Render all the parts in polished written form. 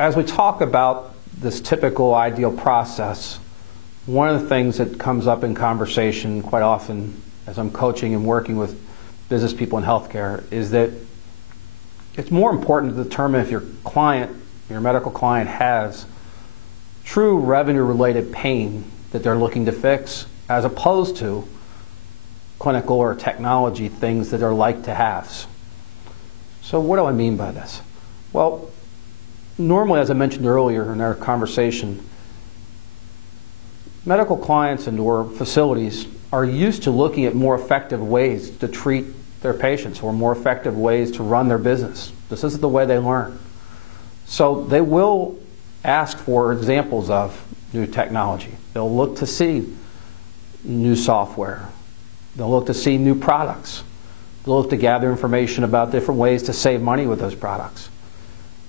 as we talk about this typical ideal process, one of the things that comes up in conversation quite often as I'm coaching and working with business people in healthcare is that it's more important to determine if your client, your medical client, has true revenue-related pain that they're looking to fix, as opposed to clinical or technology things that are like to haves. So what do I mean by this? Well, normally, as I mentioned earlier in our conversation, medical clients and or facilities are used to looking at more effective ways to treat their patients or more effective ways to run their business. This is the way they learn. So they will ask for examples of new technology. They'll look to see new software. They'll look to see new products. They'll look to gather information about different ways to save money with those products.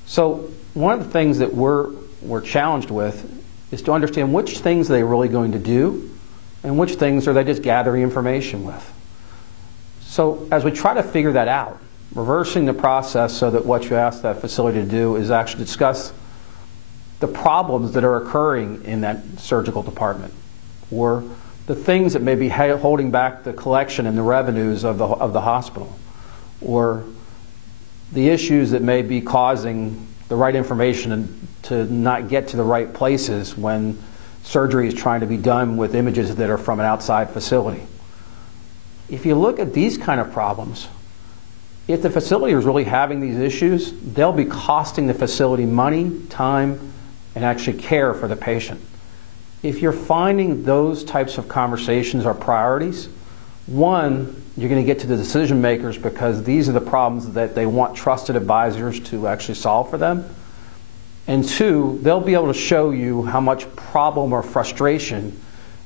So one of the things that we're challenged with is to understand which things are they really going to do and which things are they just gathering information with. So as we try to figure that out, reversing the process so that what you ask that facility to do is actually discuss the problems that are occurring in that surgical department, or the things that may be holding back the collection and the revenues of the hospital, or the issues that may be causing the right information to not get to the right places when surgery is trying to be done with images that are from an outside facility. If you look at these kind of problems, if the facility is really having these issues, they'll be costing the facility money, time, and actually care for the patient. If you're finding those types of conversations are priorities, one, you're going to get to the decision makers because these are the problems that they want trusted advisors to actually solve for them. And two, they'll be able to show you how much problem or frustration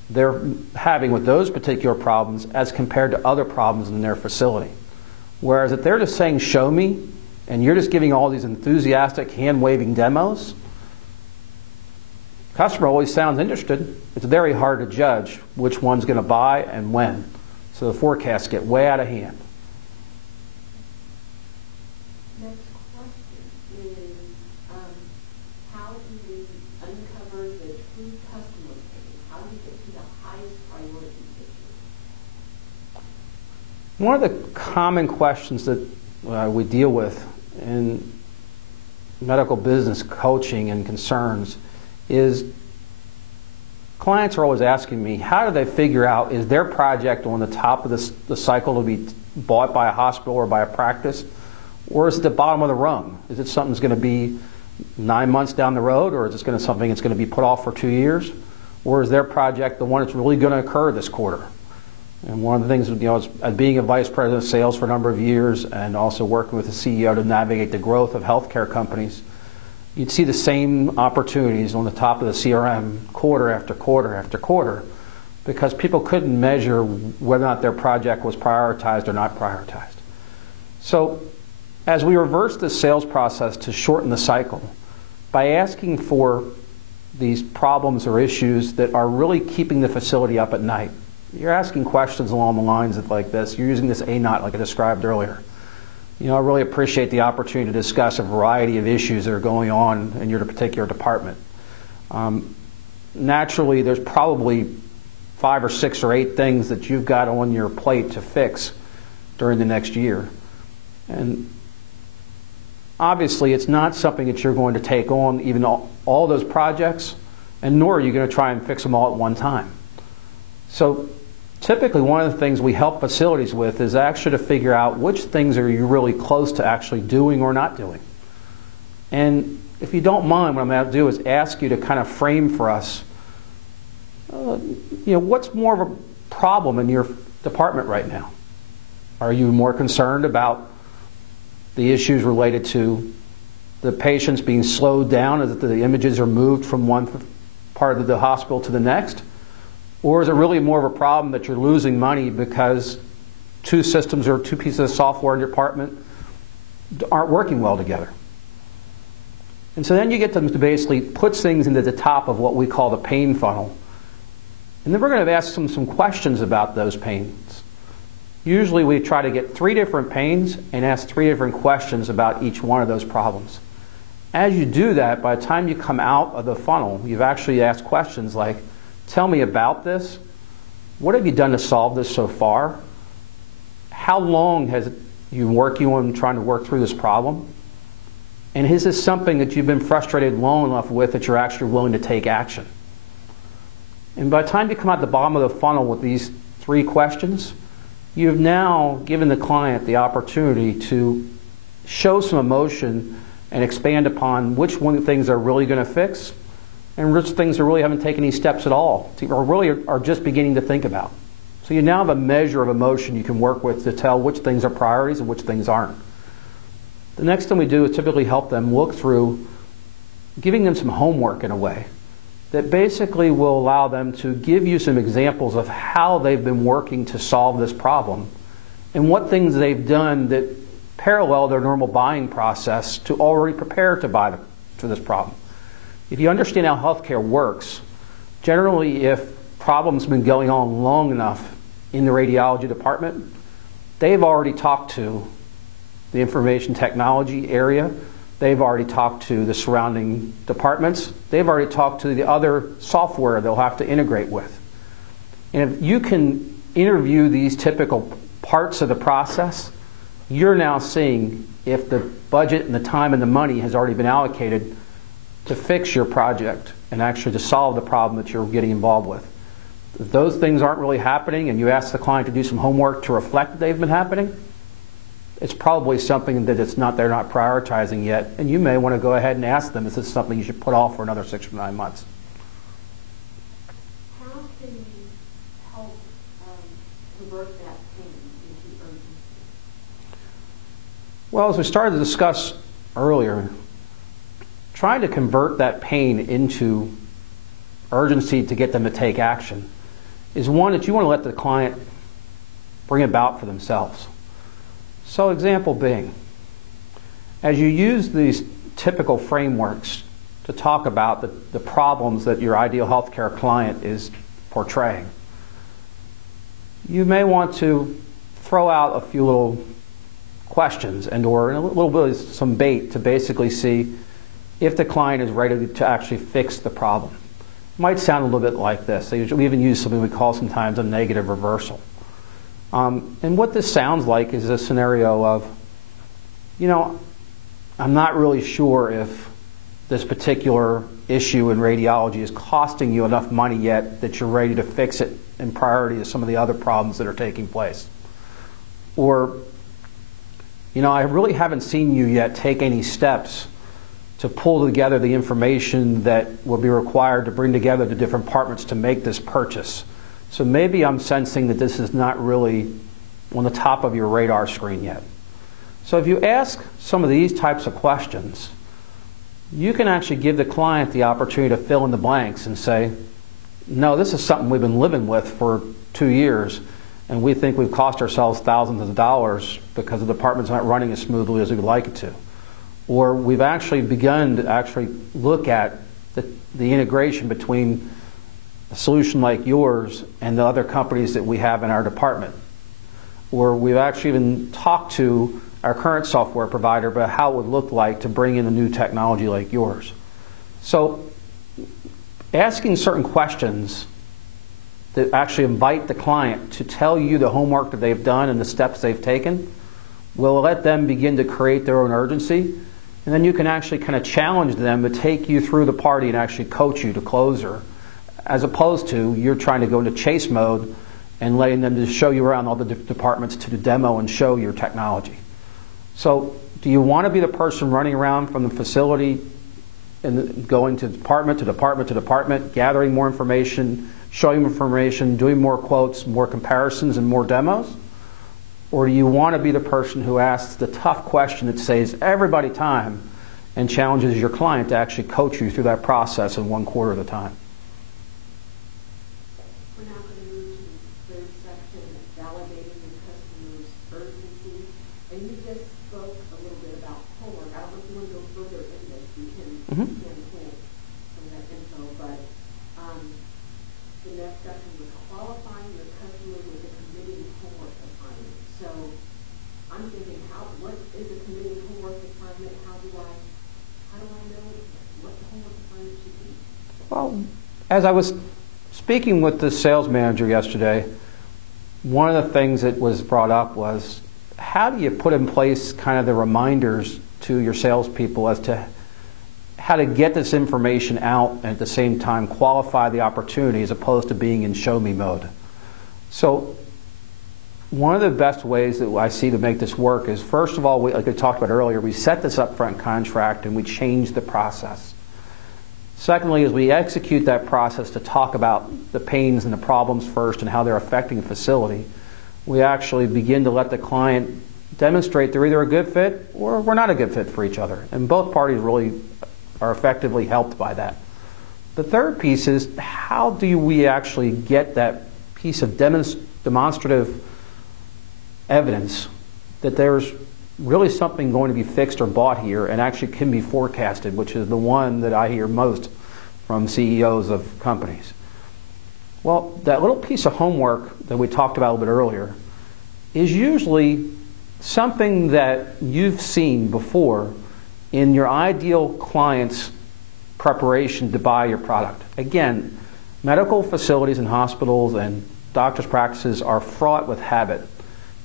they're having with those particular problems as compared to other problems in their facility. Whereas if they're just saying, show me, and you're just giving all these enthusiastic hand-waving demos, customer always sounds interested. It's very hard to judge which one's going to buy and when. So the forecasts get way out of hand. Next question is, how do we uncover the true customer pain? How do we get to the highest priority issue? One of the common questions that we deal with in medical business coaching and concerns is clients are always asking me, how do they figure out, is their project on the top of the cycle to be bought by a hospital or by a practice, or is it the bottom of the rung? Is it something that's going to be 9 months down the road, or is it something that's going to be put off for 2 years? Or is their project the one that's really going to occur this quarter? And one of the things, as being a vice president of sales for a number of years and also working with the CEO to navigate the growth of healthcare companies, you'd see the same opportunities on the top of the CRM quarter after quarter after quarter because people couldn't measure whether or not their project was prioritized or not prioritized. So as we reverse the sales process to shorten the cycle by asking for these problems or issues that are really keeping the facility up at night, you're asking questions along the lines of like this. You're using this ANOT like I described earlier. I really appreciate the opportunity to discuss a variety of issues that are going on in your particular department. Naturally, there's probably 5 or 6 or 8 things that you've got on your plate to fix during the next year. And obviously, it's not something that you're going to take on even all those projects, and nor are you going to try and fix them all at one time. So typically, one of the things we help facilities with is actually to figure out which things are you really close to actually doing or not doing. And if you don't mind, what I'm going to do is ask you to kind of frame for us, what's more of a problem in your department right now? Are you more concerned about the issues related to the patients being slowed down as the images are moved from one part of the hospital to the next? Or is it really more of a problem that you're losing money because 2 systems or 2 pieces of software in your department aren't working well together? And so then you get them to basically put things into the top of what we call the pain funnel. And then we're going to ask them some questions about those pains. Usually we try to get 3 different pains and ask 3 different questions about each one of those problems. as you do that, by the time you come out of the funnel, you've actually asked questions like, tell me about this. What have you done to solve this so far? How long has you been working on trying to work through this problem? And is this something that you've been frustrated long enough with that you're actually willing to take action? And by the time you come out the bottom of the funnel with these 3 questions, you've now given the client the opportunity to show some emotion and expand upon which one of the things they're really going to fix and which things they really haven't taken any steps at all, or really are just beginning to think about. So you now have a measure of emotion you can work with to tell which things are priorities and which things aren't. The next thing we do is typically help them look through giving them some homework in a way that basically will allow them to give you some examples of how they've been working to solve this problem and what things they've done that parallel their normal buying process to already prepare to buy for this problem. If you understand how healthcare works, generally if problems have been going on long enough in the radiology department, they've already talked to the information technology area, they've already talked to the surrounding departments, they've already talked to the other software they'll have to integrate with. And if you can interview these typical parts of the process, you're now seeing if the budget and the time and the money has already been allocated to fix your project and actually to solve the problem that you're getting involved with. If those things aren't really happening and you ask the client to do some homework to reflect that they've been happening, it's probably something that they're not prioritizing yet, and you may want to go ahead and ask them, is this something you should put off for another 6 or 9 months? How can you help convert that pain into urgency? Well, as we started to discuss earlier, trying to convert that pain into urgency to get them to take action is one that you want to let the client bring about for themselves. So example being, as you use these typical frameworks to talk about the problems that your ideal healthcare client is portraying, you may want to throw out a few little questions or a little bit of some bait to basically see if the client is ready to actually fix the problem. It might sound a little bit like this. We even use something we call sometimes a negative reversal. And what this sounds like is a scenario of, I'm not really sure if this particular issue in radiology is costing you enough money yet that you're ready to fix it in priority to some of the other problems that are taking place. Or, I really haven't seen you yet take any steps to pull together the information that will be required to bring together the different departments to make this purchase. So maybe I'm sensing that this is not really on the top of your radar screen yet. So if you ask some of these types of questions, you can actually give the client the opportunity to fill in the blanks and say, no, this is something we've been living with for 2 years, and we think we've cost ourselves thousands of dollars because the department's not running as smoothly as we would like it to. Or we've actually begun to actually look at the integration between a solution like yours and the other companies that we have in our department. Or we've actually even talked to our current software provider about how it would look like to bring in a new technology like yours. So asking certain questions that actually invite the client to tell you the homework that they've done and the steps they've taken will let them begin to create their own urgency. And then you can actually kind of challenge them to take you through the party and actually coach you to closer, as opposed to you're trying to go into chase mode and letting them just show you around all the departments to the demo and show your technology. So do you want to be the person running around from the facility and going to department to department to department, gathering more information, showing information, doing more quotes, more comparisons, and more demos? Or do you want to be the person who asks the tough question that saves everybody time and challenges your client to actually coach you through that process in 1/4 of the time? We're now going to move to the third section, validating the customer's urgency. And you just spoke a little bit about homework. I don't know if you want to go further in this. We can pull some of that info, but the next section was qualifying your customer with a committee homework assignment. So I'm thinking, what is a committee homework assignment? How do I know As I was speaking with the sales manager yesterday, one of the things that was brought up was, how do you put in place kind of the reminders to your salespeople as to how to get this information out and at the same time qualify the opportunity as opposed to being in show me mode? So one of the best ways that I see to make this work is, first of all, like I talked about earlier, we set this upfront contract and we change the process. Secondly, as we execute that process to talk about the pains and the problems first and how they're affecting the facility, we actually begin to let the client demonstrate they're either a good fit or we're not a good fit for each other. And both parties really are effectively helped by that. The third piece is, how do we actually get that piece of demonstrative evidence that there's really something going to be fixed or bought here and actually can be forecasted, which is the one that I hear most from CEOs of companies. Well, that little piece of homework that we talked about a little bit earlier is usually something that you've seen before in your ideal client's preparation to buy your product. Again, medical facilities and hospitals and doctors' practices are fraught with habit.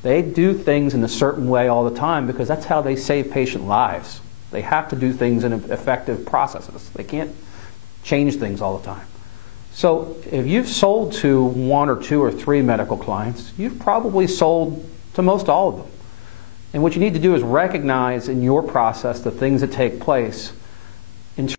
They do things in a certain way all the time because that's how they save patient lives. They have to do things in effective processes. They can't change things all the time. So if you've sold to one or two or three medical clients, you've probably sold to most all of them. And what you need to do is recognize in your process the things that take place